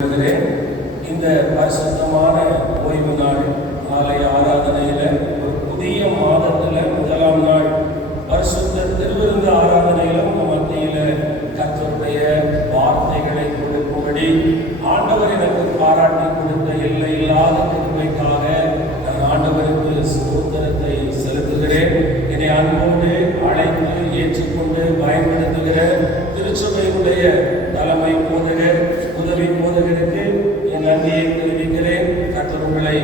இந்த பரிசுத்தமான ஓய்வு நாள் ஆலய ஆராதனையில ஒரு புதிய மாதத்துல முதலாம் நாள் பரிசுத்த திருவிருந்து ஆராதனையில மத்தியில கர்த்தருடைய வார்த்தைகளை கொடுக்கும்படி ஆண்டவர் எனக்கு பாராட்டி கொடுத்த எல்லை இல்லாத கிருபைக்காக நான் ஆண்டவருக்கு ஸ்தோத்திரத்தை செலுத்துகிறேன். என்னை அன்போடு அழைத்து ஏற்றுக்கொண்டு பயன்படுத்துகிற திருச்சபையினுடைய தலைமை போதகர் உதவி போதகருக்கு என் நன்றியை தெரிவிக்கிறேன். கர்த்தர்களை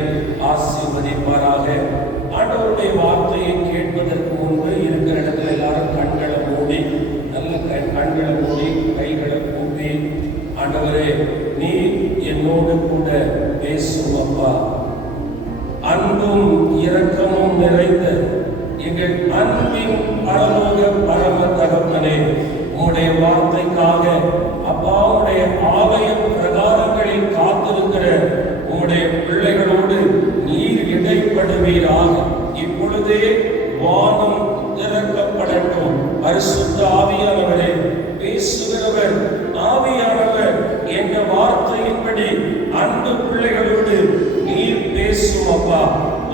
ஆசீர்வதிப்பாராக. ஆண்டவருடைய வார்த்தையை கேட்பதற்கு முன்பு இருக்கிற இடத்துல எல்லாரும் கண்களை மூடி, நல்ல கண்களை மூடி கைகளை கூப்பி, ஆண்டவரே நீ என்னோடு கூட பேசும் அப்பா, அன்பும் இரக்கமும் நிறைந்த எங்கள் அன்பின் பரலோக பரம தகப்பனே, உம்முடைய வார்த்தைக்காக அப்பா உடைய ஆலய பிரகாரங்களில் காத்திருக்கிற உம்முடைய பிள்ளைகளோடு நீர் இடைப்படுவீராக. இப்பொழுதே வானம் திறக்கப்படட்டும். பரிசுத்த ஆவியானவரே, பேசுகிறவர் ஆவியானவர் என்ற வார்த்தையின்படி அன்பு பிள்ளைகளோடு நீர் பேசும் அப்பா.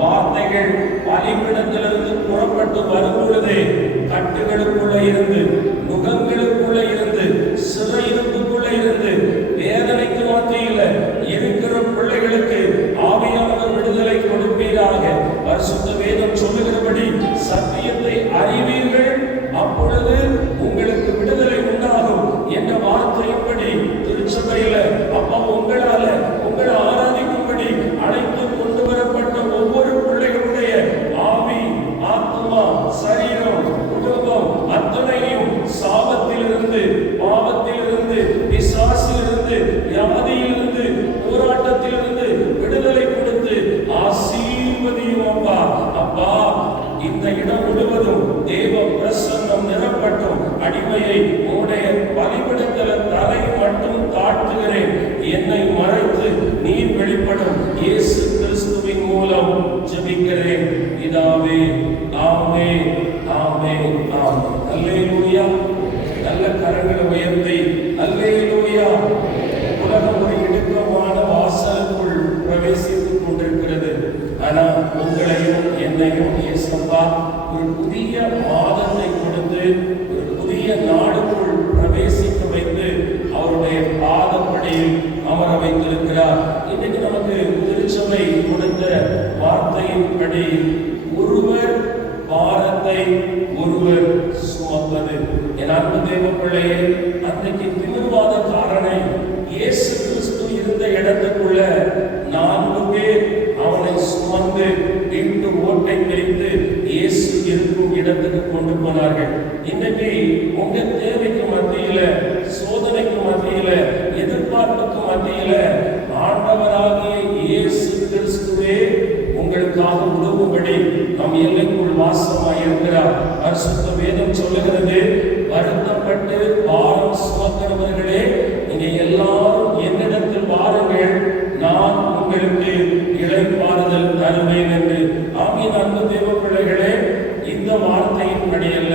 வார்த்தைகள் பலிபீடத்திலிருந்து புறப்பட்டு வரும் பொழுதே கட்டுகளுக்குள்ள இருந்து, நுகங்களுக்குள்ள இருந்து, சிறையிருப்புக்குள்ள இருந்து, வேதனைக்கு மத்தியில் இருக்கிற பிள்ளைகளுக்கு ஆவியானவர் விடுதலை கொடுப்பீராக. பரிசுத்த வேதம் சொல்லுகிறபடி சத்தியத்தை அறிவீர்கள், அப்பொழுது உங்களுக்கு விடுதலை உண்டாகும் என்ற வார்த்தையின்படி திருச்சபையில அப்பா உங்களை ஆராதிக்கும்படி அழைத்து கொண்டு வரப்பட்ட ஒவ்வொரு பிள்ளைகளுடைய ஆவி, ஆத்மா, சரீரம், குடும்பம் அத்தனையும் சாபத்திலிருந்து, பாவத்திலிருந்து, பிசாசிலிருந்து, வியாதியிலிருந்து, போராட்டத்திலிருந்து விடுதலை கொடுத்து ஆசீர்வதியும் அப்பா. அப்பா, இந்த இடம் முழுவதும் தேவ பிரசன்னம் நிரப்பட்டும். அடிமையை உடைய பலிபீடத்தில தலை மட்டும் தாழ்த்துகிறேன். என்னை மறைத்து நீர் வெளிப்படும். இயேசு கிறிஸ்துவின் மூலம் ஜெபிக்கிறேன் பிதாவே. ஆமென், ஆமென், ஆமென். அல்லேலூயா. நல்ல கரங்களை உயர்த்தி அல்லேலூயா. உலகம் ஒரு இடுக்கமான வாசலுக்குள் பிரவேசித்துக் கொண்டிருக்கிறது. ஆனா உங்களையும் என்னையும் இயேசுப்பா ஒரு புதிய மாதத்தை கொடுத்து ஒரு புதிய நாடுக்குள் பிரவேசிக்க வைத்து அவருடைய பாதப்படியில் அமர வைத்திருக்கிறார். இன்னைக்கு நமக்கு திருச்சபை கொடுத்த வார்த்தையின்படி ஒருவர் பாரத்தை ஒருவர் சுமப்பது. என் அன்பு தேவ பிள்ளையே, அன்றைக்கு திமிர்வாதக்காரனை இயேசு கிறிஸ்து இருந்த இடத்துக்குள்ள 4 பேர் அவனை சுமந்து வீட்டு ஓட்டை பிரித்து இயேசு இருக்கும் இடத்துக்கு கொண்டு போனார்கள். இன்னைக்கு உங்க தேவைக்கு மத்தியில, சோதனைக்கு மத்தியில, எதிர்பார்ப்புக்கு மத்தியில ஆண்டவராகிய இயேசு கிறிஸ்துவே உங்களுக்காக உதவும்படி நம் எல்லைக்குள் வாசமாய் இருக்கிறார். பரிசுத்த வேதம் சொல்லுகிறது, வருத்தப்பட்டு பாரம் சுமக்கிறவர்களே, நீங்க எல்லாரும் என்னிடத்தில் வாருங்கள், நான் உங்களுக்கு இளைப்பாறுதல் தருவேன் என்று. ஆமீன். அன்பு தேவ பிள்ளைகளே, இந்த வார்த்தையின்படி அல்ல,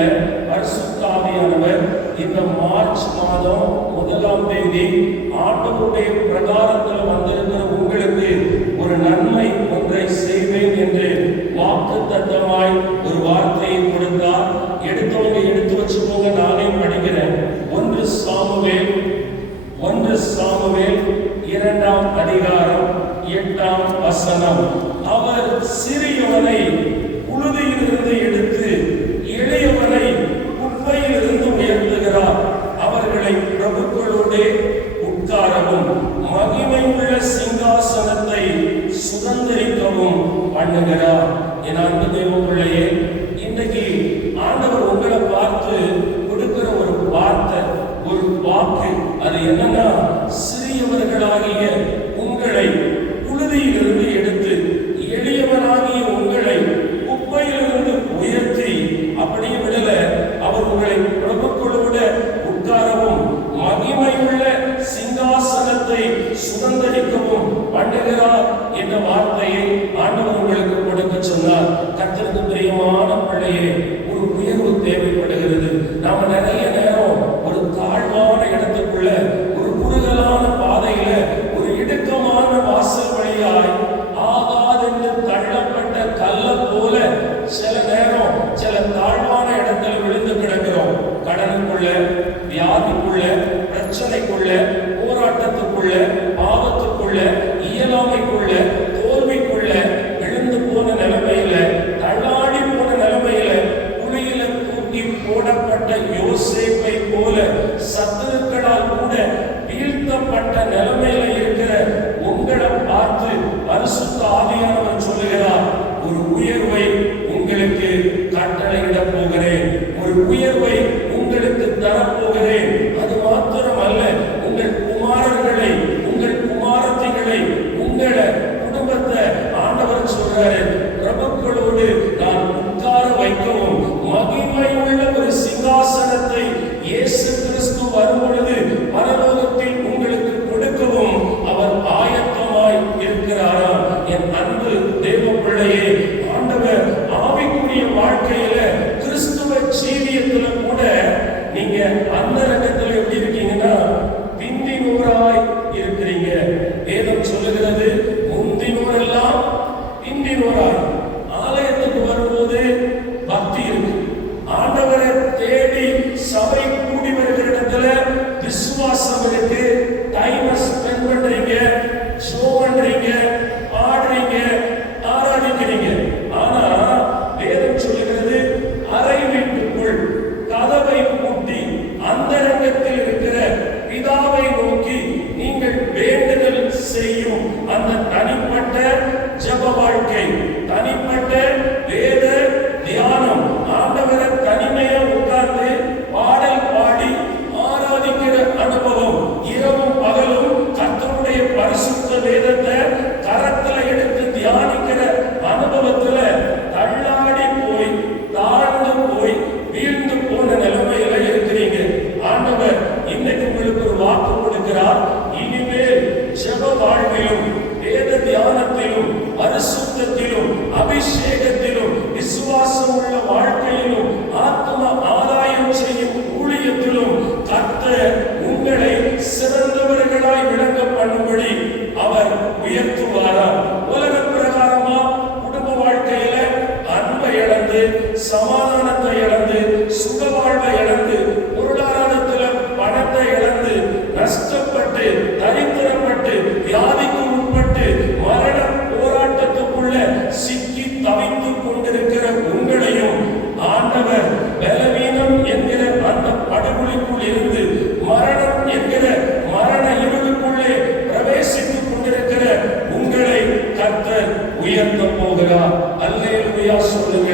பரிசுத்த ஆவியானவர் இந்த மார்ச் மாதம் 1ஆம் தேதி ஆண்டவருடைய பிரகாரத்தில் வந்திருக்கிற உங்களுக்கு ஒரு நன்மை ஒன்றை செய்வேன் என்று வாக்குத்தத்தமாய் ஒரு வார்த்தையை கொடுத்தார். எடுத்தவங்க எடுத்து வச்சுக்கோங்க, நானே படிக்கிறேன். 1 சாமுவேல் 2ஆம் அதிகாரம் 8ஆம் வசனம். அவர் சிறியவனை புழுதியிலிருந்து எடுத்து எளியவனை குப்பையிலிருந்து உயர்த்துகிறார். அவர்களை பிரபுக்களோடு உட்காரவும் மகிமை உள்ள சிங்காசனத்தை சுதந்திரிக்கவும் பண்ணுகிறார். என் அன்பு தேவ பிள்ளையே, இன்றைக்கு ஆண்டவர் உங்களை பார்த்து கொடுக்கிற ஒரு வார்த்தை, ஒரு வாக்கு, அது என்னன்னா, சிறியவர்களாகிய உங்களை புழுதியிலிருந்து எடுத்து எளியவனாகிய உங்களை குப்பையிலிருந்து உயர்த்தி அப்படியே விடல, அவர் உங்களை பிரபுக்களோடு உட்காரவும் மகிமையுள்ள சிங்காசனத்தை சுதந்திரிக்கவும் பண்ணுகிறார் என்ற வார்த்தையை ஆண்டவர் உங்களுக்கு கொடுக்க சொன்னார். கர்த்தருக்கு பிரியமான பிள்ளையே, ஒரு உயர்வு தேவைப்படுகிறது. நாம நிறைய நேரம் ஒரு தாழ்வான இடத்துக்குள்ள, ஒரு குறுகலான பாதையில, ஒரு அசுத்தத்துக்குள்ள, பாவத்துக்குள்ள, இயலாமைக்குள்ள, தோல்விக்குள்ள விழுந்து போன நிலைமையில, தள்ளாடி போன நிலைமையில, குழியில தூக்கி போடப்பட்ட யோசேப்பை போல சத்துருக்களால் கூட வீழ்த்தப்பட்ட நிலைமையில இருக்கிற உங்களை பார்த்து பரிசுத்த ஆவியானவர் சொல்லுகிறார், ஒரு உயர்வை உங்களுக்கு கட்டளையிட போகிறேன், ஒரு உயர்வை உங்களுக்கு தரப்போகிறேன். அது மாத்திரமல்ல, உங்கள் குமாரர்களை, உங்கள் குமாரத்திகளை, உங்களை குடும்பத்தை ஆண்டவர் சொல்றாரு, பிரபுக்களோடு நான் உட்கார வைக்கவும் மகிமை உள்ள ஒரு சிங்காசனத்தை இயேசு கிறிஸ்து வரும்பொழுது பரலோகத்தில் உங்களுக்கு கொடுக்கவும் அவர் ஆயத்தமாய் இருக்கிறாரா? என் அன்பு தேவ பிள்ளையே, ஆண்டவர் ஆவிக்குரிய வாழ்க்கையில கிறிஸ்துவ ஜீவியத்துல கூட நீங்க அந்த ரகத்துல எப்படி இருக்கீங்கன்னா பிந்தினோராய் இருக்கிறீங்க. வேதம் சொல்லுகிறது, முந்தினோரெல்லாம் பிந்தினோராய். ஆலயத்துக்கு வரும்போது பக்தி இருக்கு, ஆண்டவரை தேடி சபை கூடி வருகிற இடத்துல விசுவாசம் இருக்கு, டைம் ஸ்பெண்ட் பண்றீங்க, ஷோ பண்றீங்க, பாடுறீங்க, ஆராதிக்கிறீங்க. ஆனா வேதம் சொல்லுகிறது, அறை வீட்டுக்குள் கதவை பூட்டி அந்தரங்கத்தில் இருக்கிற பிதாவை நோக்கி நீங்கள் வேண்டுதல் செய்யும் அந்த தனிப்பட்ட ஜெப வாழ்க்கை, தனிப்பட்ட வேத தியானம், ஆண்டவரை தனிமையா உட்கார்ந்து பாடல் பாடி ஆராதிக்கிற அனுபவம், இரவும் பகலும் கர்த்தருடைய பரிசுத்த வேதத்தை கரத்துல எடுத்து தியானிக்கிற அனுபவத்துல தள்ளாடி போய் தாழ்ந்து போய் வீழ்ந்து போன நிலைமையில இருக்கிறீங்க. ஆண்டவர் இன்னைக்கு உங்களுக்கு ஒரு வாக்கு கொடுக்கிறார், இனிமேல் ஜெப வாழ்விலும் வேத தியானத்திலும் பரிசுத்தத்திலும் அபிஷேகத்திலும் விசுவாசம் உள்ள வாழ்க்கையிலும் ஆத்ம ஆதாயம் செய்யும் ஊழியத்திலும் கர்த்தர் உங்களை சிறந்தவர்களாய் விளங்க பண்ணும்படி அவர் உயர்த்துவாராம். உலக பிரகாரமா குடும்ப வாழ்க்கையில அன்பை இழந்து, சமாதானத்தை இழந்து, சுக வாழ்வை இழந்து, பொருளாதாரத்துல பணத்தை இழந்து, நஷ்டப்பட்டு, தரித்திரப்பட்டு, வியாதிக்கு உட்பட்டு, மரண போராட்டத்துக்குள்ள சிக்கி தவித்துக் கொண்டிருக்கிற உங்களையும் ஆண்டவர் பலவீனம் என்கிற அந்த படுகொலிக்குள் இருந்து மரணம் என்கிற மரண இருளுக்குள்ளே பிரவேசித்துக் கொண்டிருக்கிற உங்களை கர்த்தர் உயர்த்த போகிறார். அல்லேலூயா சொல்லுங்க.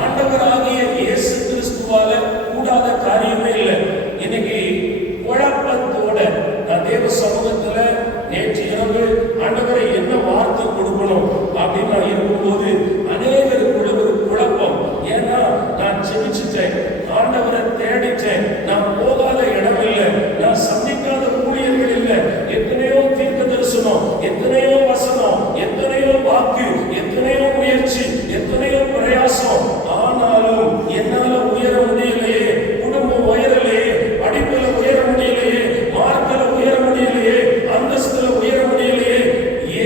ஆண்டவராகிய இயேசு கிறிஸ்துவால கூடாத காரியமே இல்லை. இன்னைக்கு குழப்பத்தோட நான் தேவ சமூகத்துல நேற்று இரவு ஆண்டவரை என்ன வார்த்தை கொடுக்கணும் அப்படின்னு நான் இருக்கும்போது அநேகருக்குள்ள ஒரு குழப்பம். ஏன்னா நான் ஜெபிச்சுட்டேன், ஆண்டவரை தேடிட்டேன், நான் போகாத இடம் இல்லை, நான் சந்திக்காத ஊழியர்கள் இல்லை, எத்தனையோ தீர்க்க தரிசனம், எத்தனையோ வசனம், எத்தனையோ வாக்கு, எத்தனையோ முயற்சி, எத்தனையோ பிரயாசம், ஆனாலும் என்னால உயர முடியலையே, குடும்பம் உயரலையே, படிப்புல உயர முடியலையே, மார்க்கல உயர முடியலையே, அந்தஸ்துல உயர முடியலையே,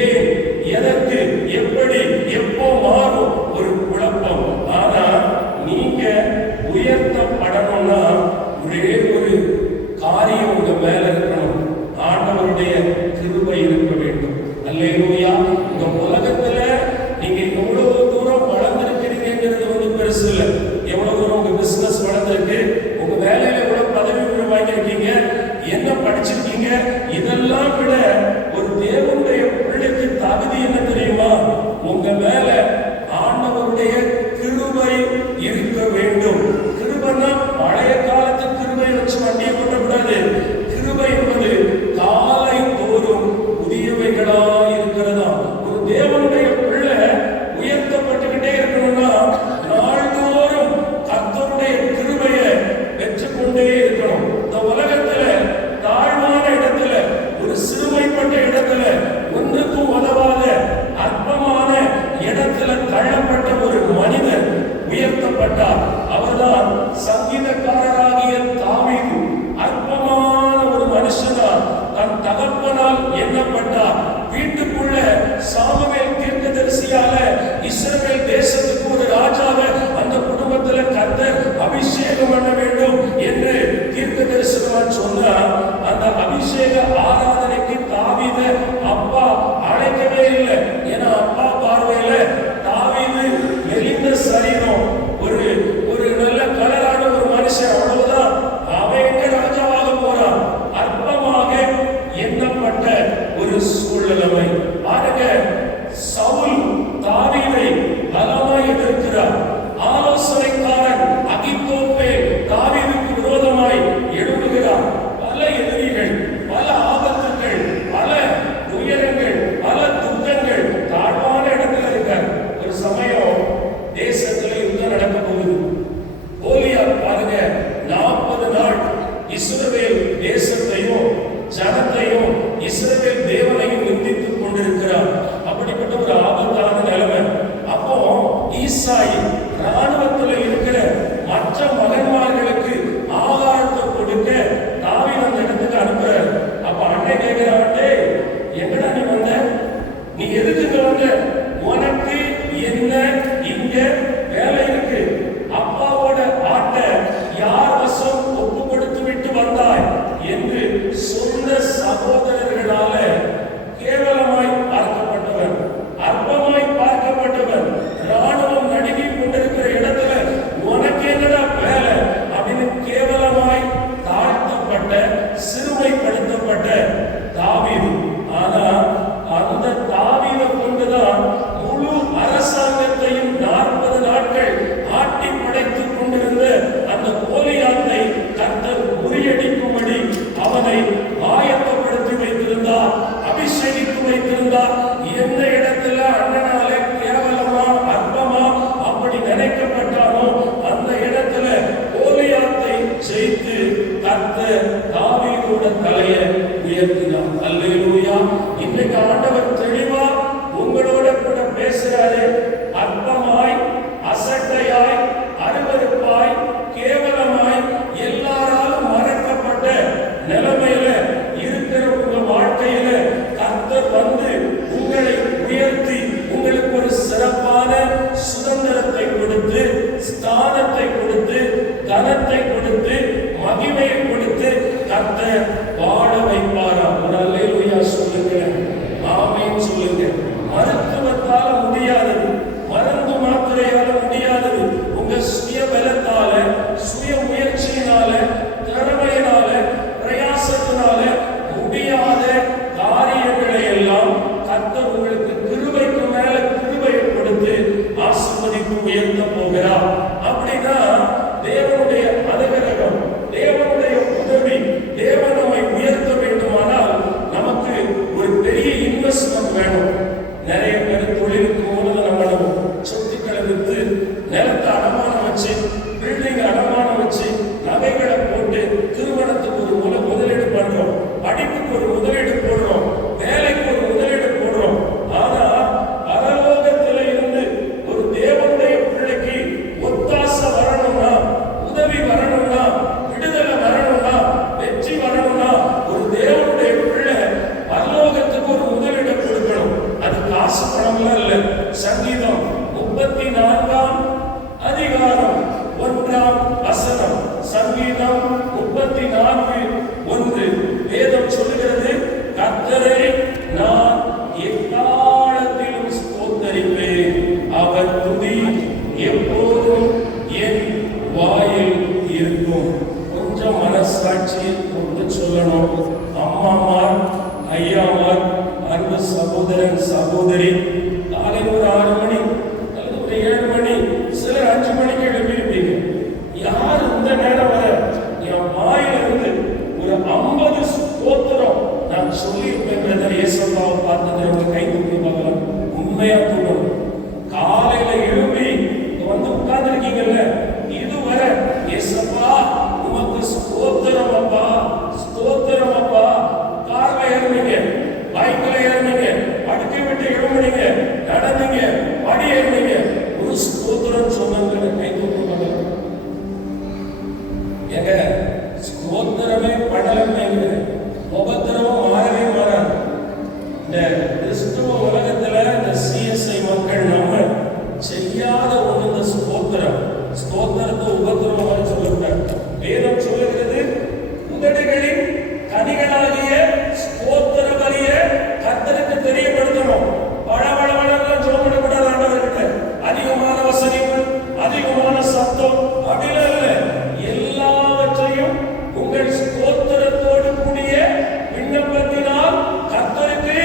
ஏன், எதற்கு, எப்படி, எப்போ மாறும் ஒரு குழப்பம். ஆனா நீங்க உயர்த்தப்படணும்னா ஒரே ஒரு காரியம் உங்க மேல இருக்கணும், ஆண்டவருடைய கிருபை இருக்க வேண்டும். அல்லேலூயா. இந்த உலகத்துல நீங்க எவ்வளவு தூரம் வளர்ந்திருக்கிறீங்கிறது வந்து பெருசு இல்லை. எவ்வளவு தூரம் உங்க பிசினஸ் வளர்ந்திருக்கு, உங்க வேலையில எவ்வளவு பதவி வாங்கியிருக்கீங்க, என்ன படிச்சிருக்கீங்க, இதெல்லாம் விட ஒரு தேவனுடைய பிள்ளைக்கு தகுதி என்ன தெரியுமா? உங்க மேல ஆண்டவருடைய கிருபை இருக்க வேண்டும். கிருபைனா பழைய காலத்து கிருபை வச்சு வண்டியை கொண்டக்கூடாது. கிருபை என்பது காலை தோறும் புதியவைகளாய் இருக்கிறது ஒரு சூழ்நிலைமை. பாருங்க, சவுல் தாவீதை பலமாய் எதிர்க்கிறார். ஆலோசனைக்காரன் அகித்தோப்பேல் தாவீதுக்கு விரோதமாய் எழும்புகிறார். பல எதிரிகள், பல ஆபத்துகள், பல துயரங்கள், பல துக்கங்கள், தாழ்வான இடத்துல இருக்கார். ஒரு சமயம் தேசத்துல யுத்தம் நடக்க போகுது. கோலியாத் பாருங்க, 40 நாள் இஸ்ரவேல் தேசத்தையும் ஜனத்தையும் இஸ்ரவேல் தேவனையும் நிந்தித்துக் கொண்டிருக்கிறார். அப்படிப்பட்ட ஒரு ஆபத்தான நிலைமை. அப்போ ஈசாய் ராணுவத்தில் இருக்கிற மற்ற மகன்மார்களுக்கு ஆகாரத்தை கொடுக்க தாவீது அந்த இடத்துக்கு அனுப்புறார். அப்ப அண்ணன் கேட்கிறான்டே, எங்கடா நீ வந்த? நீ எதுக்கு வந்த? உனக்கு என்ன இங்க வேலை இருக்கு? அப்பாவோட ஆட்டை யார் வசம் ஒப்பு கொடுத்து விட்டு வந்தாய் என்று சொந்த சகோதரர்களால கேவலமாய் பார்க்கப்பட்டவன், அற்பமாய் பார்க்கப்பட்டவன், ராணுவம் நடுங்கி கொண்டிருக்கிற இடத்துல உனக்கு என்னடா வேலை அப்படின்னு கேவலமாய் தாழ்த்தப்பட்ட, சிறுமைப்படுத்தப்பட்ட தாவீது. ஆனா அந்த தாவீதை கொண்டுதான் முழு அரசாங்கத்தையும் 40 நாட்கள் ஆட்டி படைத்துக் கொண்டிருந்த அந்த கோலியாத்தை கர்த்தர் முறியடிக்கும்படி அவனை ஆயத்தப்படுத்தி வைத்திருந்தார், அபிஷேகித்து வைத்திருந்தார். எந்த இடத்துல அண்ணனால கேவலமா அற்பமா அப்படி நினைக்கப்பட்டானோ அந்த இடத்துல கோலியாத்தை ஜெயித்து கர்த்தர் தாவீதோட தலையை உயர்த்தினார். அல்லேலூயா. இன்னைக்கு ஆண்டவர் தெளிவா உங்களோட கூட பேசுறாரு. அற்பமாய், அசட்டையாய், அருவருப்பாய், கேவலமாய், எல்லாராலும் மறக்கப்பட்ட நிலைமையில இருக்கிற உங்க வாழ்க்கையில கர்த்தர் வந்து உங்களை உயர்த்தி உங்களுக்கு ஒரு சிறப்பான சுதந்திரத்தை கொடுத்து, ஸ்தானத்தை கொடுத்து, கனத்தை கொடுத்து, மகிமையை கொடுத்து கர்த்தர் வாழ வைப்பாராம். ஒரு அல்லேலூயா சொல்லுங்க, ஆமென் சொல்லுங்க. மருத்துவத்தால முடியாதது, மருந்து மாத்திரையால முடியாதது, உங்க சுய பலத்தால, சுய முயற்சியினால, திறமையினால, பிரயாசத்தினால முடியாத காரியங்களை எல்லாம் கர்த்தர் உங்களுக்கு கிருபைக்கு மேல கிருபையை கொடுத்து ஆசீர்வதித்து உயர்த்த போகிறார். அப்படின்னா தேவனுடைய அனுகிரகம், தேவனுடைய உதவி, தேவன் நம்மை உயர்த்த வேண்டுமானால் நமக்கு ஒரு பெரிய இன்வெஸ்ட்மெண்ட் வேணும். நிறைய பேர் தொழிலுக்கு மூலதனம் பண்ணணும். சொத்துக்களை வித்து, நிலத்தை அடமானம் வச்சு, பில்டிங் அடமானம் வச்சு, நகைகளை போட்டு திருமணத்துக்கு ஒரு முதலீடு பண்றோம், படிப்புக்கு ஒரு முதலீடு போடுறோம், வேலைக்கு ஒரு முதலீடு போடுறோம். ஆனா பரலோகத்தில இருந்து ஒரு தேவனுடைய பிள்ளைக்கு ஒத்தாசை வரணும்னா, உதவி வரணும்னா, விடுதலை வரணும்னா, வெற்றி வரணும்னா ஒரு தேவனுடைய பிள்ளை பரலோகத்துக்கு ஒரு முதலீடு கொடுக்கணும். அது காசு பணம்லாம் இல்ல. சங்கீதம் 34ஆம் அதிகாரம் 1ஆம் வசனம். சங்கீதம் 34:1 வேதம் சொல்லுகிறது, கர்த்தரை நான் எக்காலத்திலும் ஸ்தோத்தரிப்பேன், அவர் துதி எப்போதும் என் வாயில் இருக்கும். கொஞ்சம் மனசாட்சியை கொண்டு சொல்லணும். அம்மாமார், ஐயாமார், அன்பு சகோதரன் சகோதரி, காலை ஒரு 6 மணி அல்லது ஒரு 7 மணி, சிலர் 5 மணிக்கு எழுப்பியிருப்பீங்க. யார் இந்த நேரம் வர என் வாயிலிருந்து ஒரு 50 ஸ்தோத்திரம் நான் சொல்லியிருப்பேன் பிரதர் ஏசப்பாவை பார்த்ததை அவங்க கை தூக்கி பார்க்கலாம். உண்மையா தூக்கணும். காலையில எழுப்பி வந்து உட்கார்ந்துருக்கீங்கல்ல, இதுவரை ஏசப்பா உமக்கு ஸ்தோத்திரம் அப்பா, ஸ்தோத்திரம் அப்பா. கார்ல ஏறுனீங்க, பைக்ல ஏறுனீங்க, படுக்கை விட்டு எழும்புனீங்க, நடந்தீங்க, படி ஏறுனீங்க, ஒரு ஸ்தோத்திரம் சொன்னாங்க. கை தூக்கி பார்க்கலாம். எங்க ஸ்தோத்திரமே படலமே உபத்திரமும் மாறவே மாறாது. இந்த கிறிஸ்துவ உலகத்துல இந்த சிஎஸ்ஐ மக்கள் நம்ம செய்யாத ஒண்ணு இந்த ஸ்தோத்திரம். ஸ்தோத்திரத்தை உபத்திரமாக சொல்லிவிட்டார். வேதம் சொல்லுகிறது, உதடுகளின் கனிகளாகிய ஸ்தோத்திர பலிய கர்த்தருக்கு தெரியப்படுத்தணும். பழவளவளெல்லாம் சொல்லப்படக்கூடாது ஆண்டவர்கிட்ட. அதிகமான வசதிகள், அதிகமான சத்தம் அப்படிலாம் இல்லை. எல்லாவற்றையும் உங்கள் ஸ்தோத்திரத்தோடு கூடிய விண்ணப்பத்தினால் கர்த்தருக்கு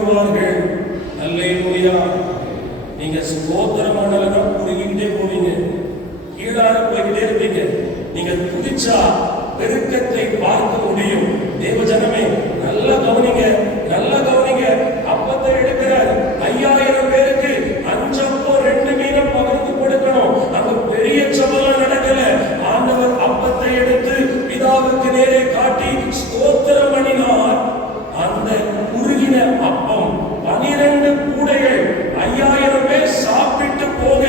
வருவார்கள். அல்லேலூயா. நீங்க ஸ்தோத்திரம் பண்ணலன்னா குறுகிக்கிட்டே போவீங்க, கீழார போய்கிட்டே இருப்பீங்க. நீங்க துதிச்சா பெருக்கத்தை பார்க்க முடியும். தேவஜனமே நல்லா கவனிங்க, நல்லா கவனிங்க. அப்பத்தை எடுக்கிறார். 5000 பேருக்கு 5 அப்பம் 2 மீனும் பகிர்ந்து கொடுக்கணும். அங்க பெரிய சபலம் நடக்கல. ஆண்டவர் அப்பத்தை எடுத்து பிதாவுக்கு நேரே காட்டி ஸ்தோத்திரம் பண்ணினார். அந்த உருகின அப்பம் 12 கூடைகள் 5000 பேர் சாப்பிட்டு போக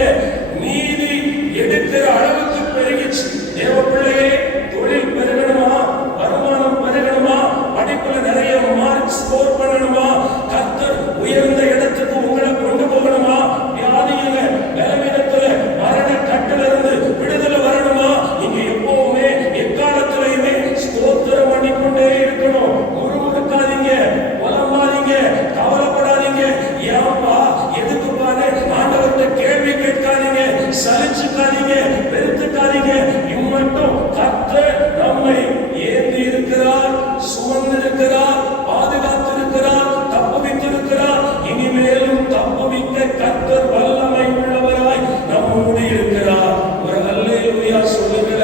மீதி எடுக்கிற அளவுக்கு பெருகிச்சு. தேவ பிள்ளையே, தொழில் பெருகணுமா, வருமானம் பெருகணுமா, படிப்புல நிறைய மார்க் ஸ்கோர் பண்ணணுமா, கர்த்தர் உயர்ந்த இடத்துக்கு உங்களை கொண்டு போகணுமா, வியாதியில பலவீனத்துல மரண கட்டில இருந்து விடுதலை வரணுமா, நீங்க எப்பவுமே எக்காலத்திலையுமே ஸ்தோத்திரம் பண்ணிக்கொண்டே இருக்கணும். முறுமுறுக்காதீங்க, புலம்பாதீங்க, கவலைப்படாதீங்க. ஏன்பா எதுக்குப்பான்னு ஆண்டவர்கிட்ட கேள்வி கேட்காதீங்க, சலிச்சுக்காதீங்க, வெறுத்துக்காதீங்க. இம்மட்டும் கர்த்தர் நம்மை ஏந்தி இருக்கிறார், சுமந்திருக்கிறார், பாதுகாத்திருக்கிறார், தப்புவித்திருக்கிறார். இனிமேலும் தப்புவிக்க கர்த்தர் வல்லமை உள்ளவராய் நம்மோடு இருக்கிறார். ஒரு அல்லேலூயா சொல்லுகிற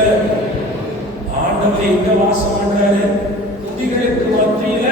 ஆண்டவர் எங்க வாசம் பண்றாரு? துதிகளுக்கு மத்தியில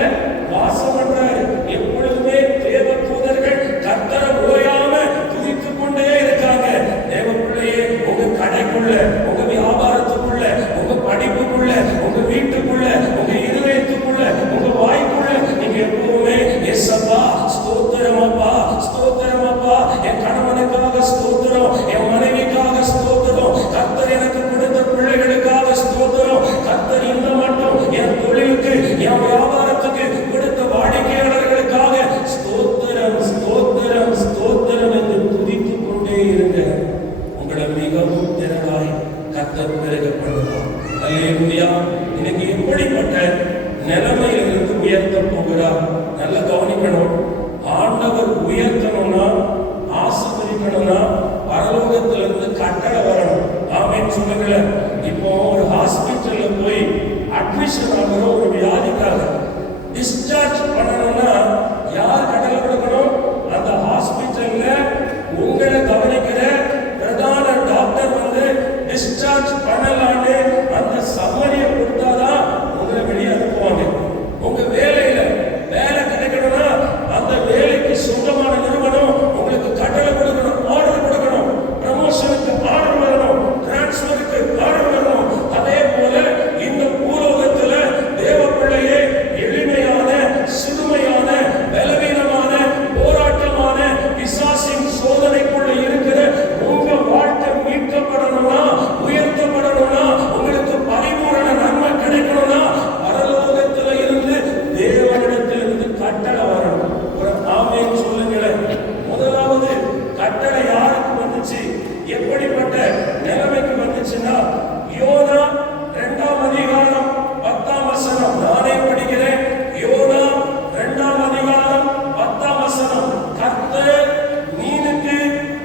வாசம் பண்றாரு. எப்பொழுதுமே தேவ தூதர்கள் கர்த்தரை ஓயாம துதித்துக் கொண்டே இருக்காங்க. தேவ பிள்ளையே, உங்க கடைக்குள்ள, உங்க வியாபாரத்துக்குள்ள, உங்க படிப்புக்குள்ள, உங்க வீட்டுக்குள்ள, உங்க இருதயத்துக்குள்ள, உங்க வாய்க்குள்ள நீங்க எப்பவுமே ஏசப்பா ஸ்தோத்திரம் அப்பா, ஸ்தோத்திரம் அப்பா, என் கணவனுக்காக ஸ்தோத்திரம், என் மனைவிக்காக ஸ்தோத்திரம், கர்த்தர் எனக்கு கொடுத்த பிள்ளைகளுக்காக ஸ்தோத்திரம், கர்த்தர் இந்த மட்டும் என் தொழிலுக்கு, என் வியாபாரத்துக்கு கொடுத்த வாடிக்கையாளர்களுக்காக ஸ்தோத்திரம், ஸ்தோத்திரம், ஸ்தோத்திரம் என்று துதித்துக் கொண்டே இருங்க. உங்களை மிகவும் திறனாய் கர்த்தர் பெருக பண்ணுவார். அல்லேலூயா. இன்னைக்கு எப்படிப்பட்ட நிலைமையிலிருந்து உயர்த்த போகிறார்? நல்ல கவனிக்கணும். ஆண்டவர் உயர்த்தணும்னா, ஆசீர்வதிக்கணும்னா பரலோகத்திலிருந்து கட்டளை வரணும். ஆமென் சொல்லுங்கள. இப்போ ஒரு ஹாஸ்பிட்டல்ல போய் அட்மிஷன் ஆகிற ஒரு வியாதிக்காக டிஸ்சார்ஜ் பண்ணணும்னா யார் கட்டளை கொடுக்கணும்? அந்த ஹாஸ்பிட்டல்ல உங்களை கவனிக்கிற பிரதான டாக்டர் வந்து டிஸ்சார்ஜ் பண்ணலான்னு அந்த சம்மதியை கொடுத்தாதான் உங்களை வெளியே அனுப்புவாங்க. உங்க வேலையில வேலை கிடைக்கணும்னா அந்த வேலைக்கு சொந்தமான நிறுவனம் உங்களுக்கு கட்டளை கொடுக்கணும், ஆர்டர் கொடுக்கணும். ப்ரமோஷனுக்கு ஆர்டர் வரணும், டிரான்ஸ்பருக்கு ஆர்டர் வரணும். அதே போல இந்த பூலோகத்துல தேவ பிள்ளையே எளிமையான, சிறுமையான, பலவீனமான, போராட்டமான பிசாசின் சோதனைக்குள்ள இருக்கிற உங்க வாழ்க்கை மீட்கப்படணும்னா, உயர்த்தப்படணும்னா, உங்களுக்கு பரிபூரண நன்மை கிடைக்கணும்னா பரலோகத்துல இருந்து தேவனிடத்திலிருந்து கட்டளை வரணும். ஒரு ஆமென் சொல்லுங்களேன். முதலாவது கட்டளை யாருக்கு வந்துச்சு? எப்படிப்பட்ட நிலைமைக்கு வந்துச்சுன்னா, யோனா 2ஆம் அதிகாரம் 10ஆம் வசனம். நானே படிக்கிறேன். யோனா 2ஆம் அதிகாரம் 10ஆம் வசனம். கர்த்தர் மீனுக்கு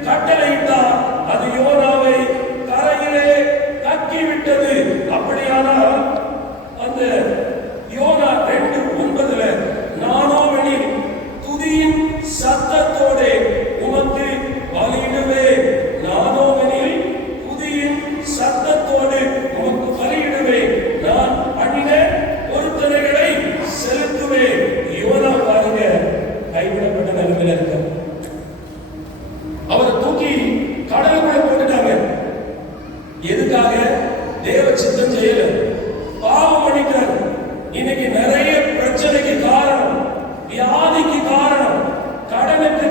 கட்டளையிட்டார், அது யோனாவை கரையிலே கக்கிவிட்டது. அப்படியானால் அந்த யோனா 2:9 நானோவெனில் துதியின் சத்தத்தோடே உமக்கு பலியிடுவேன். நானோவெனில் துதியின் சத்தத்தோடு உமக்கு பலியிடுவேன். நான் பண்ணின பொருத்தனைகளை செலுத்துவேன். யோனா பாருங்க, கைவிடப்பட்ட நிலைமையில இருக்க. அவரை தூக்கி கடலுக்குள்ள போட்டுட்டாங்க. எதுக்காக? தேவ சித்தம் செய்யல, பாவம் பண்ணிட்டாரு. இன்னைக்கு நிறைய பிரச்சனைக்கு காரணம், வியாதிக்கு காரணம், கடனுக்கு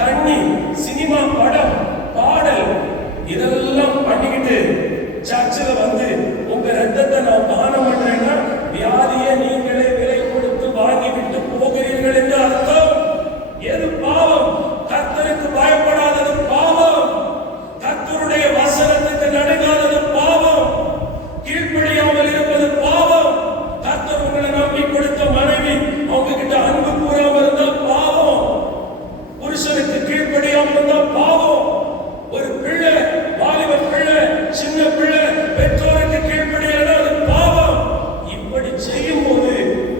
தண்ணி, சினிமா, படம், பாடல் இதெல்லாம் பண்ணிக்கிட்டு சர்ச்சில் வந்து உங்க ரத்தத்தை நான் தானம் பண்றேன்னா வியாதியை நீங்களே விலை கொடுத்து வாங்கி விட்டு போகிறீர்கள் என்று அர்த்தம். எது பாவம்? கர்த்தருக்கு பயப்படாதது பாவம். கர்த்தருடைய வசனத்துக்கு நடுங்காதது பாவம். கீழ்ப்படியாமல் இருப்பது பாவம். கர்த்தர் உங்களை நம்பி கொடுத்த மனைவி அவங்க கிட்ட அன்பு கூறாமல் இருந்தால் பாவம். புருஷனுக்கு கீழ்ப்படியாமல் இருந்தால் பாவம். ஒரு பிள்ளை, வாலிப பிள்ளை, சின்ன பிள்ளை பெற்றோருக்கு கீழ்ப்படியலைன்னா அது பாவம். இப்படி செய்யும் போது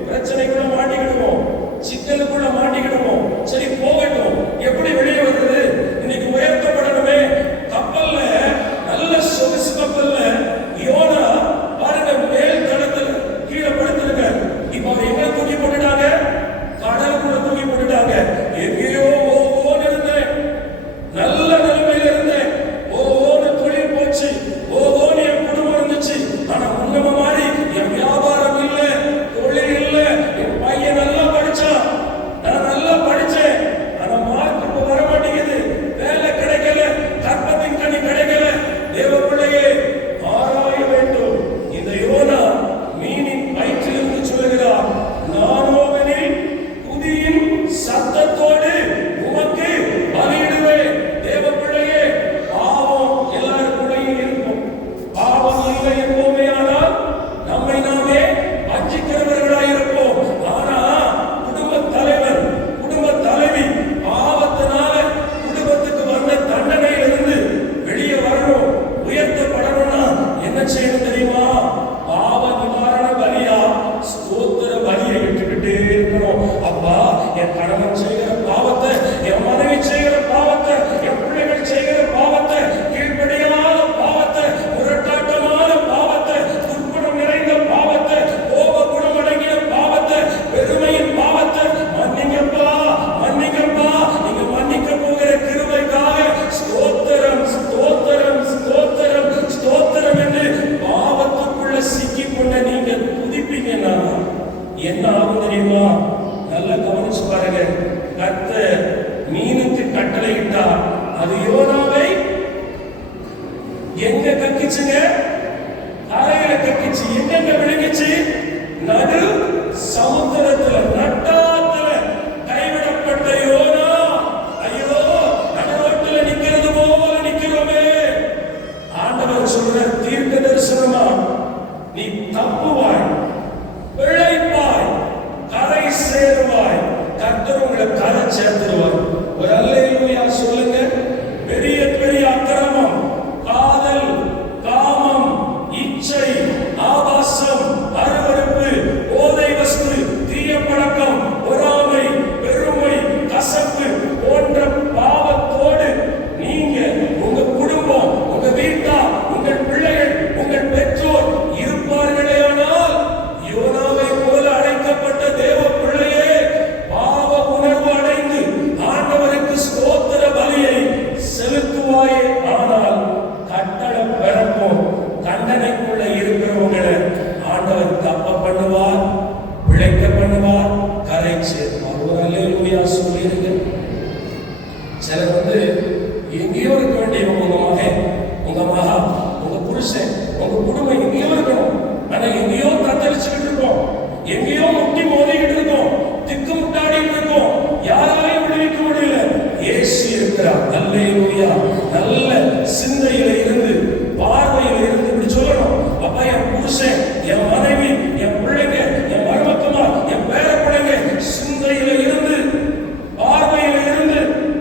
பிரச்சனைக்குள்ள மாட்டிக்கிடுவோம், சிக்கலுக்குள்ள மாட்டிக்கிடுவோம். சரி போகட்டும், எப்படி வெளியே வருது? இன்னைக்கு உயர்த்தப்படணுமே. கப்பல்ல, நல்ல சொகுசு கப்பல்ல யோனா பாருங்க, மேல் தளத்துல கீழே படுத்திருக்க. இப்ப அவர் எங்க தூக்கி போட்டுட்டாங்க? கடலுக்குள்ள தூக்கி போட்டுட்டாங்க. எங்கேயோ ஓன்னு இருந்தேன், நல்ல நிலைமையில இருந்தேன், ஓன்னு தொழில் போச்சு, ஓன்னு என் குடும்பம் இருந்துச்சு. ஆனா முன்னம மாதிரி என் வியாபாரம் இல்ல, தொழில் இல்ல. என் பையன் நல்லா படிச்சான், நான் நல்லா படிச்சேன். ஆனா மார்க் இப்ப வர மாட்டேங்குது, வேலை கிடைக்கல, கற்பத்தின் கனி கிடைக்கல. தேவ பிள்ளையே, ஆராய வேண்டும். இந்த யோனா மீனின் வயிற்றிலிருந்து சொல்கிறார், நானோவெனில் புதியின் சத்தத்தோடு உமக்கு பலியிடுவேன். தேவ பிள்ளையே, பாவம் எல்லாருக்குள்ளேயும் இருக்கும். பாவம் இல்லை என்போமே, ஆனால் நம்மை நாமே வஞ்சிக்கிறவர்களாய் இருப்போம். ஆனா குடும்ப தலைவர், குடும்ப தலைவி பாவத்தினால குடும்பத்துக்கு வந்த தண்டனையிலிருந்து வெளியே வரணும், உயர்த்தப்படணும்னா என்ன செய்யணும் தெரியுமா? பாவ நிவாரண பலியா ஸ்தோத்திர பலியை விட்டுக்கிட்டே இருக்கணும். அப்பா, என் கணவன் செய்கிற பாவத்தை, என் மனைவி செய்கிற பாவத்தை, என் பிள்ளைகள் செய்கிற பாவத்தை, கீழ்ப்படியலாத பாவத்தை, முரட்டாட்டமான பாவத்தை, துர்க்குணம் நிறைந்த பாவத்தை, கோப குணமடங்கிய பாவத்தை, பெருமையின் பாவத்தை மன்னிங்கப்பா, மன்னிங்கப்பா. நீங்க மன்னிக்க போகிற கிருபைக்காக ஸ்தோத்திரம், ஸ்தோத்திரம், ஸ்தோத்திரம், ஸ்தோத்திரம் என்று பாவத்துக்குள்ள சிக்கிக் கொண்ட நீங்க துதிப்பீங்கன்னா என்ன ஆகும் தெரியுமா? நல்லா கவனிச்சு பாருங்க. கர்த்தர் மீனுக்கு கட்டளையிட்டார், அது யோனாவை எங்க கக்கிச்சுங்க? கரையில கக்கிச்சு. எங்க விழுங்கிச்சு? நடு சமுத்திரத்துல, நட்டாத்துல கைவிடப்பட்ட யோனா. ஐயோ, நடுரோட்டில் நிக்கிறது போல நிக்கிறோமே. ஆண்டவர் சொல்ற தீர்க்க தரிசனமா, நீ தப்புவாய், பிழைப்பாய், கரை சேருவாய். கர்த்தர் உங்களை கரை சேர்த்துருவார். ஒரு அல்லேலூயா சொல்லுங்க. பெரிய பெரிய அக்கிரமம், காதல், காமம், இச்சை, ஆபாசம், அருவருப்பு, போதை வஸ்து, தீய பழக்கம், பொறாமை, பெருமை, கசப்பு போன்ற பாவத்தோடு நீங்க, உங்க குடும்பம், உங்க வீட்டார், உங்கள் பிள்ளைகள், உங்கள் பெற்றோர் இருப்பார்களேயானால், யோனாவை போல அழைக்கப்பட்ட தேவ பிள்ளையே, பாவ உணர்வு அடைந்து ஆண்டவருக்கு ஸ்தோத்திர பலியை செலுத்துவாயே. ஆனால் கட்டளை பிறப்போம். தண்டனைக்குள்ள இருக்கிறவங்களை ஆண்டவர் தப்ப பண்ணுவார், பிழைக்க பண்ணுவார், கரை சேர்ப்பார். ஒரு அல்லேலூயா சொல்லிருங்க. சிலர் வந்து எங்கேயோ இருக்க வேண்டியவங்க, உங்க மகன், உங்க மகா, உங்க புருஷன், உங்க குடும்பம் எங்கேயோ இருக்கணும். ஆனா எங்கேயோ தத்தளிச்சுக்கிட்டு இருக்கோம், எங்கேயோ முட்டி மோதிக்கிட்டு இருக்கோம், திக்கு முட்டாடிட்டு இருக்கோம். யாராலையும் விடுவிக்க முடியல. இயேசு இருக்கிறார். அல்லேலூயா. நல்ல சிந்தையில இருந்து, பார்வையில இருந்து இப்படி சொல்லணும். அப்பா, என் புருஷன், என் மனைவி, என் பிள்ளைங்க, என் மருமக்கமார், என் பேர பிள்ளைங்க, சிந்தையில இருந்து, பார்வையில இருந்து,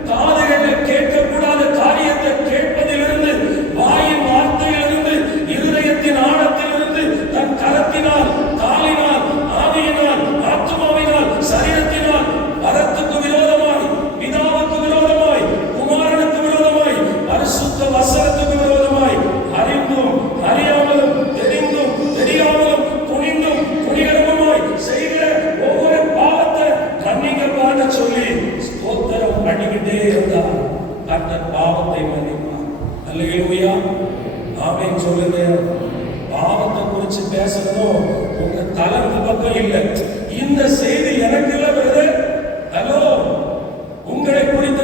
காதுகளில் கேட்கக்கூடாத காரியத்தை கேட்பதிலிருந்து, வாயின் வார்த்தையிலிருந்து, இருதயத்தின் ஆழத்திலிருந்து, தன் கரத்தினால், காலினால், ஆவியினால், ஆத்துமாவினால், சரீரத்தினால் வரத்துக்கு விரோதமாய், பிதாவுக்கு விரோதமாய், குமாரனுக்கு விரோதமாய், பரிசுத்த வசனத்துக்கு விரோதமாய், அறிந்தும் அறியாமலும், தெரிந்தும் தெரியாமலும், துணிந்தும் துணிகரமாய் செய்கிற ஒவ்வொரு பாவத்தை மன்னிக்கப்பான்னு சொல்லி ஸ்தோத்திரம் பண்ணிக்கிட்டே இருந்தார். கர்த்தர் பாவத்தை மன்னிப்பார். அல்லேலூயா. ஆமென் சொல்லுங்க. பாவத்தை குறித்து பேசணும் உங்க தலத்து பக்கம் இல்லை. இந்த செய்தி எனக்கு இல்ல பிரதர். ஹலோ, உங்களை குறித்த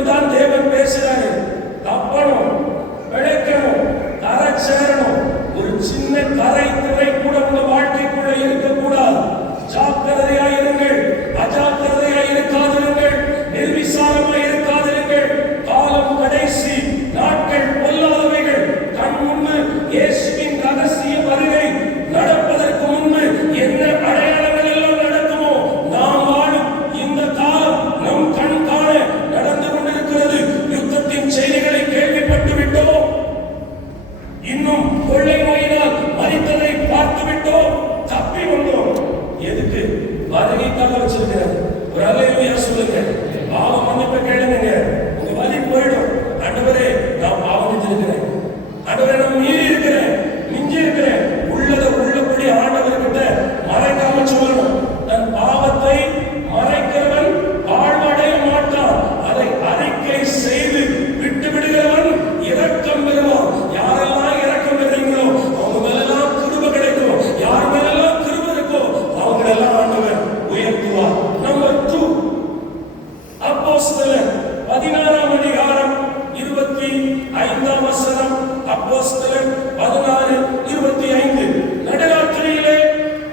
5ஆம் வசனம் அப்போஸ்தலர் 16:25. நடுராத்திரியிலே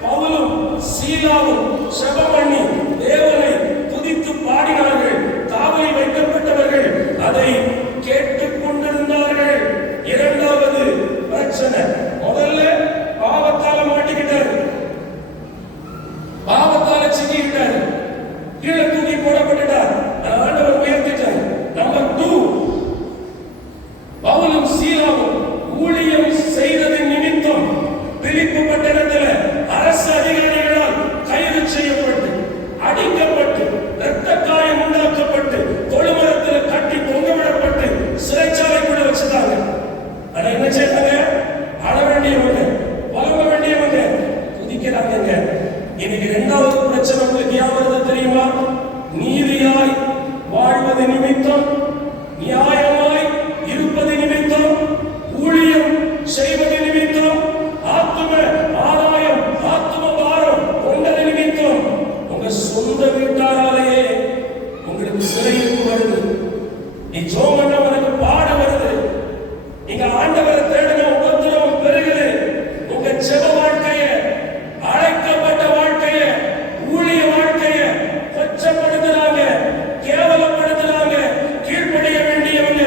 பவுலும் சீலாவும் ஜெபம் பண்ணி தேவனை துதித்து பாடினார்கள். காவலில் வைக்கப்பட்டவர்கள் அதை கேட்டுக் கொண்டிருந்தார்கள். இரண்டாவது பிரச்சனை, முதல்ல பாவத்தால மாட்டிக்கிட்டாரு, பாவத்தால சிக்கிக்கிட்டாரு, கீழே தூக்கி போடப்பட்டுட்டார், ஆண்டவர் உயர்த்திட்டார். நம்பர் 2, பவுலும் சீலாவும் ஊழியம் செய்ததின் நிமித்தம் பிலிப்பு பட்டணத்தில் அரசு அதிகாரிகளால் கைது செய்யப்பட்டு அடிக்கப்பட்டு இரத்த காயம் உண்டாக்கப்பட்டு தொழுமரத்தில் கட்டி தொங்கவிடப்பட்டு சிறைச்சாலைக்குள்ள வச்சுட்டாங்க. ஆனா என்ன செய்யறாங்க? அழ வேண்டியவங்க, வளர வேண்டியவங்க துதிக்கிறாங்க. இன்னைக்கு இரண்டாவது பிரச்சனை உங்களுக்கு யாவது தெரியுமா? நீதியாய் வாழ்வது நிமித்தம், நியாயமாய் இருப்பது நிமித்தம், ஊழியம் செய்வது நிமித்தம், ஆத்தும ஆதாயம் ஆத்தும பாரம் கொண்டது நிமித்தம் உங்க சொந்த வீட்டாராலேயே உங்களுக்கு சிறைக்கு வருது. நீ ஜோமண்ண உனக்கு பாட வருது. நீங்க ஆண்டவரை தேடின உபத்திரவம் பெருகுது. உங்க ஜெப வாழ்க்கைய, அழைக்கப்பட்ட வாழ்க்கைய, ஊழிய வாழ்க்கைய கொச்சப்படுத்துறாங்க, கேவலப்படுத்துறாங்க. கீழ்ப்படிய வேண்டியவங்க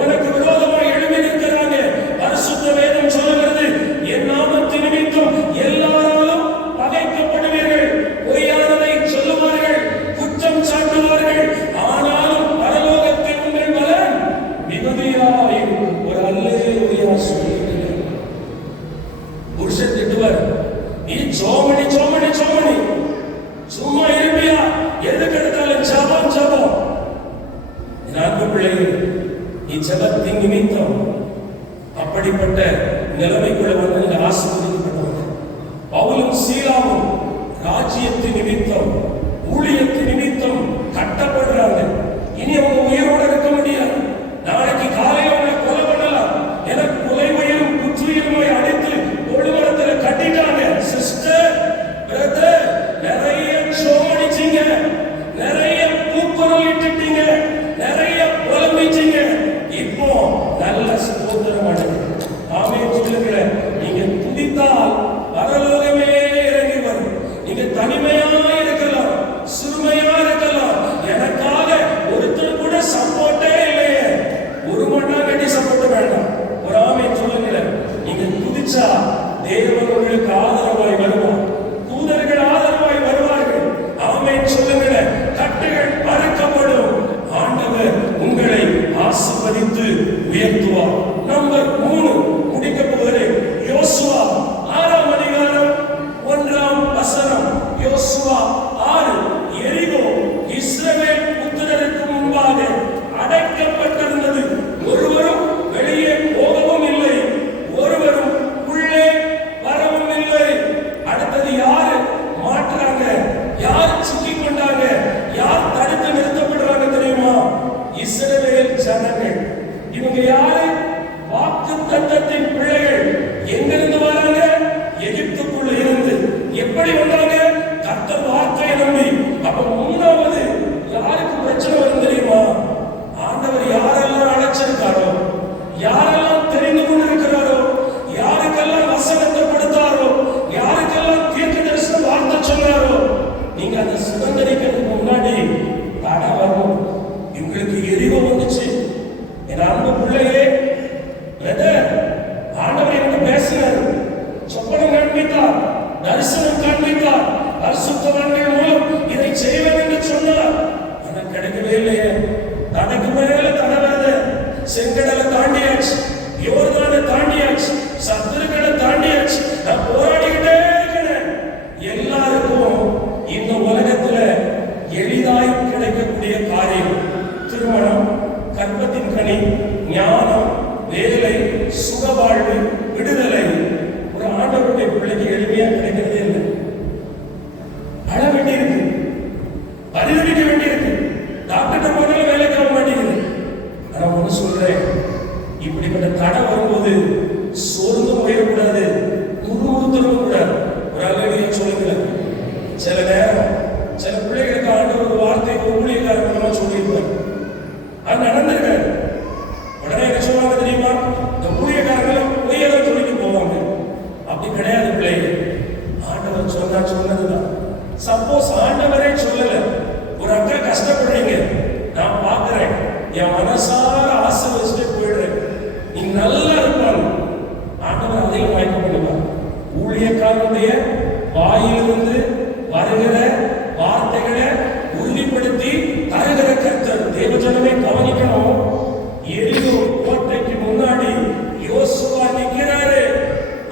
உனக்கு விரோதமா எழுப்பி நிற்கிறாங்க. பரிசுத்த வேதம் சொல்லுகிறது, என் நாமத்தின் நிமித்தம் எல்லாராலும் பகைக்கப்படுவீர்கள், பொய்யானதை சொல்லுவார்கள், குற்றம் சாட்டுவார்கள். ஆனாலும் பரலோகத்தில் உங்கள் பலன் மிகுதியாய் ஒரு அல்லேலூயா சொல்லுங்கள். புருஷன் திட்டுவார், நீ சோமணி சோமணி சோமணி சும்மா இருப்பியா? எதுக்கு எடுத்தாலும் ஜபம் ஜபம். அன்பு பிள்ளைகள், நீ ஜபத்தின் நிமித்தம் அப்படிப்பட்ட நிலைமைக்குள்ள வந்து நீங்க ஆசீர்வதிக்கப்பட்டவங்க. பவுலும் சீலாவும் ராஜ்யத்தின் நிமித்தம், ஊழியத்தின் நிமித்தம் கட்டப்படுறாங்க. இனி அவங்க உயிரோட இருக்க முடியாது. நாளைக்கு காலையில் அவங்களை கொலை பண்ணலாம். எனக்கு கொலை உயிரும் குற்றுயிருமாய் அடித்து தொழுமரத்தில் கட்டிட்டாங்க. சிஸ்டர், பிரதர், நிறைய சோமடிச்சீங்க, நிறைய பூக்குரல் இட்டுட்டீங்க, நிறைய புலம்பிச்சீங்க. இப்போ நல்ல ஸ்தோத்திரம் அடைங்க. ஆமென் சொல்லுங்க. நீங்க துதித்தால் பரலோகமே இறங்கி வரும். நீங்க தனிமையா இருக்கலாம், சிறுமையா இருக்கலாம். எனக்காக ஒருத்தர் கூட சப்போர்ட்டே இல்லையே. ஒரு மண்ணா கட்டி சப்போர்ட் வேண்டாம். ஒரு ஆமென் சொல்லுங்க. நீங்க துதிச்சா தேவன் உங்களுக்கு ஆதரவாய் வருவார். தூதர்கள் ஆதரவாய் வருவார்கள். ஆமென் சொல்லுங்க. கட்டுகள் அறுக்கப்படும். ஆண்டவர் உங்களை ஆசீர்வதித்து உயர்த்துவார். நம்பர் 3 முடிக்க போகிறேன். யோசுவா 6ஆம் அதிகாரம் 1ஆம் வசனம். யோசுவா 6. எரிகோ இஸ்ரவேல் புத்திரருக்கு முன்பாக அடைக்கப்பட்டிருந்தது. ஒருவரும் வெளியே போகவும் இல்லை, ஒருவரும் உள்ளே வரவும் இல்லை. அடுத்தது யாரு மாற்றாங்க? யார் சிக்கிக் கொண்டாங்க? யார் தடுத்து நிறுத்தப்படுறாங்க தெரியுமா? இஸ்ரவேல் ஜனங்கள். இவங்க யாரு? வாக்குத்தத்தத்தின் பிள்ளைகள். எங்கிருந்து வராங்க? எகிப்துக்குள்ள இருந்து. எப்படி வந்தாங்க? கர்த்தர் வார்த்தையை நம்பி. அப்ப 3வது யாருக்கு பிரச்சனை வரும் தெரியுமா? ஆண்டவர் யாரெல்லாம் அழைச்சிருக்காரோ, யாரெல்லாம் தெரிந்து கொண்டிருக்கிறாரோ, யாருக்கெல்லாம் வசனத்தை கொடுத்தாரோ, யாருக்கெல்லாம் தீர்க்க தரிசன வார்த்தை சொன்னாரோ, நீங்க அதை சுதந்திரிக்கிறதுக்கு முன்னாடி தடை வரும். இவங்களுக்கு எரிவு வந்துச்சு. என் அன்பு பிள்ளையே, ஆண்டவர் எனக்கு பேசினார், சொப்பனம் காண்பித்தார், தரிசனம் காண்பித்தார், பரிசுத்தவான்கள் மூலம் இதை செய்வேன் என்று சொன்னார். ஆனால் கிடைக்கவே இல்லையே. தனக்கு மேல தடை வருது. செங்கடலை தாண்டியாச்சு, யோர்தானை தாண்டியாச்சு, சத்துருக்களை தாண்டியாச்சு. நான் போராடிக்கிட்டே இருக்கிறேன். எல்லாருக்கும் இந்த உலகத்துல எளிதாய் கிடைக்கக்கூடிய காரியம் திருமணம், கர்ப்பத்தின் கனி, ஞானம், வேலை, சுகவாழ்வு, விடுதலை ஒரு ஆண்டவருடைய பிள்ளைக்கு எளிமையா கிடைக்கிறதே இல்லை. அழ வேண்டியிருக்கு, பரிதவிக்க வேண்டியிருக்கு. டாக்டர் போனாலும் வேலைக்கு ஆக மாட்டேங்குது. ஆனா ஒண்ணு சொல்றேன், இப்படிப்பட்ட தடை வரும்போது சோர்ந்து போயிடக்கூடாது, முறுமுறுத்தவும் கூடாது. ஒரு அல்லடியை சொல்லுங்களேன். சில நேரம் சில பிள்ளைகளுக்கு ஆண்டவர் ஒரு வார்த்தை ஊழியக்காரன் மூலமா சொல்லியிருப்பார். அது நடந்திருக்காரு. உடனே என்ன சொல்லுவாங்க தெரியுமா? இந்த ஊழியக்காரங்களும் பொய்யதான் சொல்லிட்டு போவாங்க. அப்படி கிடையாது பிள்ளைங்க. ஆண்டவர் சொன்னதுதான். சப்போஸ் ஆண்டவரே சொல்லல, ஒரு அக்கா கஷ்டப்படுறீங்க, நான் பார்க்கிறேன், என் மனசார ஆசீர்வதிச்சுட்டு போயிடுறேன், நீ நல்லா இருப்பாங்க, ஆண்டவர் அதையும் வாய்க்க பண்ணுவார். ஊழியக்காரனுடைய வாயிலிருந்து வருகிற வார்த்தைகளை உறுதிப்படுத்தி தருகிற கர்த்தர். தேவஜனமே கவனிக்கணும். எரிகோ கோட்டைக்கு முன்னாடி யோசுவா நிற்கிறாரு.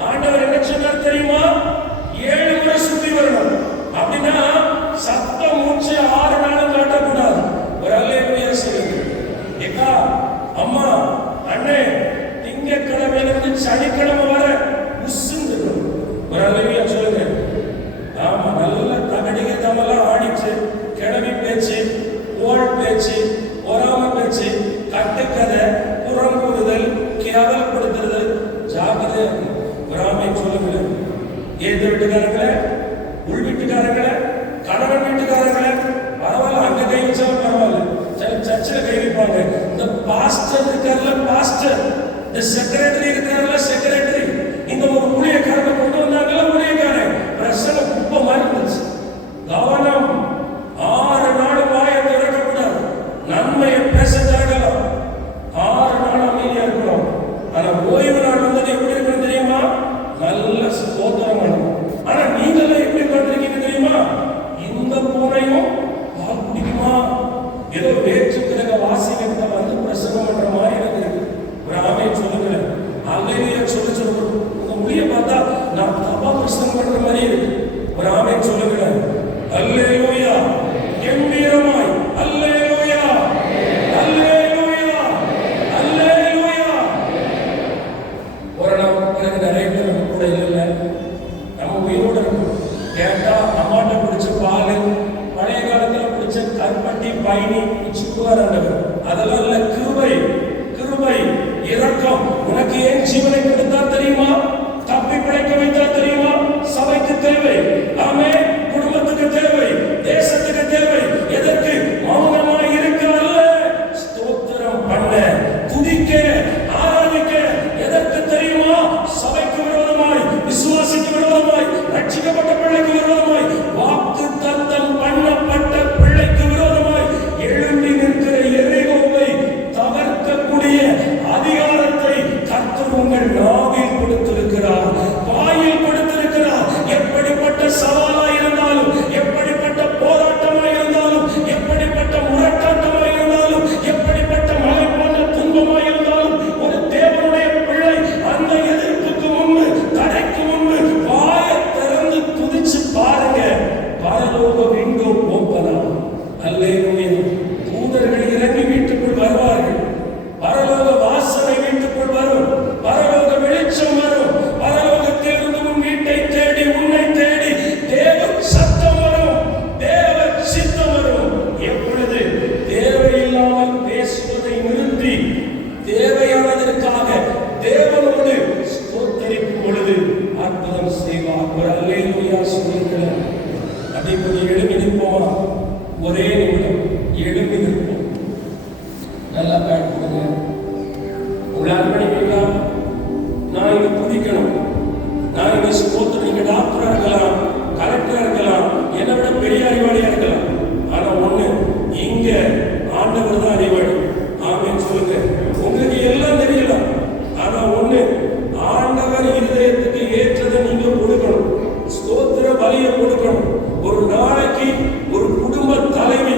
ஆண்டவர் என்ன சொன்னார் தெரியுமா? 7 முறை சுத்தி வரணும். அப்படின்னா சத்த மூச்சு 6 நாளும் காட்டக்கூடாது. ஒரு அல்லேலூயா சொல்லுங்க. ஏக்கா, அம்மா, அண்ணே, திங்கட்கிழமையிலிருந்து சனிக்கிழமை வர உசுந்து ஒரு அல்லேலூயா சொல்லுங்க. ஆமா, நல்ல தகடிக தமெல்லாம் ஆடிச்சு, கிளவி பேச்சு, ஓல் பேச்சு, பொறாம பேச்சு, கட்டுக்கதை, புறங்கூறுதல், கேவலப்படுத்துறது, ஜாகிரதை. பொறாமை சொல்லுங்க. ஏது வீட்டுக்காரங்களே, உள் வீட்டுக்காரங்களே, கணவன் வீட்டுக்காரங்களே, பரவாயில்ல, அங்க கை வச்சாலும் பரவாயில்ல, சில சர்ச்சில் கை வைப்பாங்க. இந்த பாஸ்டர் இருக்காருல பாஸ்டர், இந்த செக்ரட்டரி இருக்காருல செக்ரட்டரி, இந்த ஒரு ஊழியக்காரனை கொண்டு வந்தாங்கல்ல ஊழியக்காரன், பிரசன குப்பை மாதிரி இருந்துச்சு. கவனம், 6 நாள் வாயை திறக்கக்கூடாது. நன்மையை பேச திறக்கலாம், 6 நாள் அமைதியா இருக்கணும். ஆனா ஓய்வு நாள் வந்தது எப்படி இருக்கணும் தெரியுமா? நல்ல ஸ்தோத்திரம் பண்ணணும். ஆனா நீங்களே எப்படி பண்றீங்க தெரியுமா? இந்த பூனையும் பால் குடிக்குமா? ஏதோ வேற்று கிரக வாசிகத்தை வந்து பிரசங்கம் பண்ற மாதிரி இருக்கு. ஒரு ஆமையை சொல்லுங்க. அல்லேலூயா சொல்லுங்க. உங்க மொழியை பார்த்தா நான் தப்பா பிரசங்கம் பண்ற மாதிரி இருக்கு. ஒரு ஆமையை சொல்லுங்க. அல்லேலூயா, கம்பீரமாய் அல்லேலூயா, அல்லேலூயா, அல்லேலூயா. ஒரு நாள் பிறகு நிறைய பேர் நம்ம கூட இல்லை, நம்ம உயிரோட இருக்கும். கேட்டா அம்மாட்ட பிடிச்ச பால், பழைய காலத்துல பிடிச்ச கற்பட்டி பயணி குச்சுக்குவார். அதெல்லாம் இல்ல. கிருபை, கிருபை, இரக்கம். உனக்கு ஏன் ஜீவனை கொடுத்தா தெரியுமா? தப்பி பிழைக்க வைத்தா தெரியுமா? சபைக்கு தேவை, ஆமே, குடும்பத்துக்கு தேவை, தேசத்துக்கு தேவை. எதற்கு? மௌனமாய் இருக்க அல்ல, ஸ்தோத்திரம் பண்ண, துதிக்க, ஆராதிக்க. எதற்கு தெரியுமா? சபைக்கு விரோதமாய், விசுவாசிக்கு விரோதமாய், ரட்சிக்கப்பட்ட பிள்ளைக்கு விரோதமாய், வாக்கு தத்தம் பண்ணப்பட்ட பிள்ளைக்கு விரோதமாய் எழும்பி நிற்கிற எரிகோவை தகர்க்கக்கூடிய அதிகாரத்தை கர்த்தர் உங்கள் நாவில் கொடுத்திருக்கிறார், வாயில் கொடுத்திருக்கிறார். எப்படிப்பட்ட சவாலாய் இருந்தாலும், எப்படிப்பட்ட போராட்டமாய் இருந்தாலும், எப்படிப்பட்ட முரட்டாட்டமாய் இருந்தாலும், எப்படிப்பட்ட மழை போன்ற துன்பமாய் இருந்தாலும், ஒரு தேவனுடைய பிள்ளை அந்த எதிர்ப்புக்கு முன்பு, தடைக்கு முன்பு வாயை திறந்து துதிச்சு பாருங்க. பரலோக விண்டோ ஓப்பனாகும். அல்லேலூயா. தூதர்கள் இறங்கி வீட்டுக்குள் வருவார்கள். பரலோக வாசனை வீட்டுக்குள் வரும். பரலோக வெளிச்சம் வரும். பரலோகத்திலிருந்து உன் வீட்டை தேடி, உன்னை தேடி தேவ சத்தம் வரும், தேவ சித்தம் வரும். எப்பொழுது தேவையில்லாமல் பேசுவதை நிறுத்தி தேவையானதற்காக தேவனோடு ஸ்தோத்தரிக்கும் பொழுது அற்புதம் செய்வார். ஒரு அல்லேலூயா சொல்லுங்கள். அதை கொஞ்சம் எழுப்பி நிற்போமா? ஒரே நிமிடம் எழுப்பி நிற்போம். நல்லா பேட் கொடுங்க. உங்களை அர்ப்பணிப்பீங்களா? நான் இங்க துதிக்கணும், நான் இங்க ஸ்தோத்திரம். நீங்க டாக்டரா இருக்கலாம், கலெக்டரா இருக்கலாம், என்னை விட பெரிய அறிவாளியா இருக்கலாம். ஆனா ஒண்ணு, இங்க ஆண்டவர் தான் அறிவாளி. ஆமென் சொல்லுங்க. உங்களுக்கு எல்லாம் தெரியலாம். ஆனா ஒண்ணு, ஆண்டவர் இருதயத்துக்கு ஏற்றதை நீங்க கொடுக்கணும். ஸ்தோத்திர பலியை கொடுக்கணும். ஒரு நாளைக்கு ஒரு குடும்ப தலைவி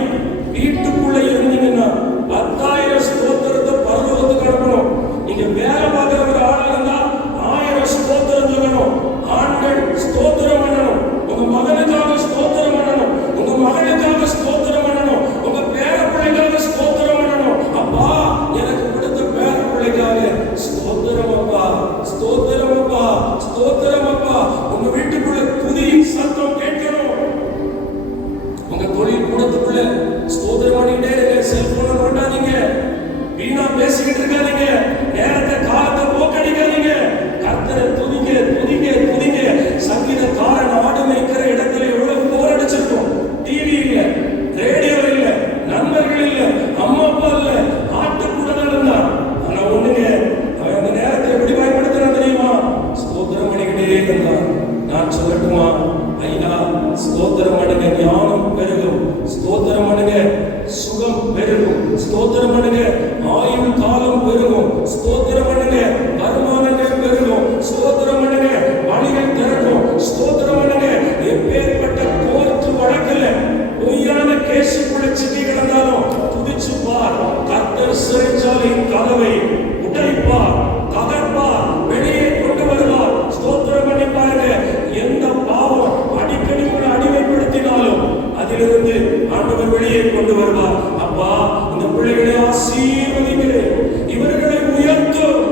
வீட்டுக்குள்ள இருந்தீங்கன்னா 10,000 ஸ்தோத்திரத்தை பரலோகத்துக்கு அனுப்பணும். நீங்க வேலை பார்க்கிற ஒரு ஆள் இருந்தா 1000 ஸ்தோத்திரம் சொல்லணும். ஆண்கள் ஸ்தோத்திரம் பண்ணணும். பண்ணுங்க, ஆயுள் காலம் பெருகும். ஸ்தோத்திரம் பண்ணுங்க, வருமானங்கள் பெருகும். ஸ்தோத்திரம் பண்ணுங்க, வழிகள் திறக்கும். ஸ்தோத்திரம் பண்ணுங்க. எப்பேற்பட்ட கோர்ட்டு வழக்குல பொய்யான கேசுக்குள்ள சிக்கி கிடந்தாலும் துதிச்சு பார். கர்த்தர் சிறைச்சாலையின் கதவை உடைப்பார், தகர்ப்பார், வெளியே கொண்டு வருவார். ஸ்தோத்திரம் பண்ணி பாருங்க. எந்த பாவம் அடிக்கடி உங்களை அடிமைப்படுத்தினாலும் அதிலிருந்து ஆண்டவர் வெளியே கொண்டு வருவார். அப்பா, இந்த பிள்ளைகளை ஆசீர்வதிக்கிறேன். இவர்களை உயர்த்தும்,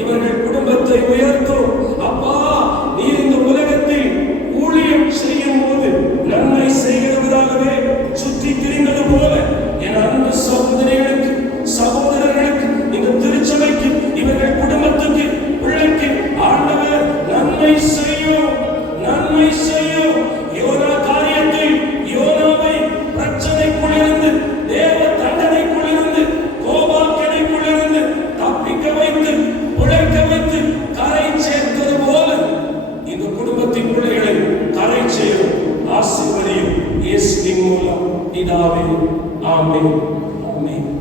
இவர்கள் குடும்பத்தை உயர்த்தும். அப்பா, நீர் இந்த உலகத்தில் ஊழியம் செய்யும் போது நன்மை செய்கிறவராகவே சுற்றி திரிந்தது போல என் அன்பு சகோதரிகளுக்கு, சகோதரர்களுக்கு, இந்த திருச்சபைக்கு, இவர்கள் குடும்பத்துக்கு, பிள்ளைக்கு ஆண்டவர் நன்மை செய்யும், நன்மை செய்யும். யோனா காரியத்தில் யோனாவை பிரச்சனைக்குள்ளிருந்து, தேவ தண்டனைக்குள்ளிருந்து, கோபாக்கினைக்குள்ளிருந்து தப்பிக்க வைத்து, பிழைக்க வைத்து கரை சேர்த்தது போல இந்த குடும்பத்தின் பிள்ளைகளை கரை சேரும், ஆசீர்வதியும். இயேசுவின் மூலம் பிதாவே, ஆமென், ஆமென்.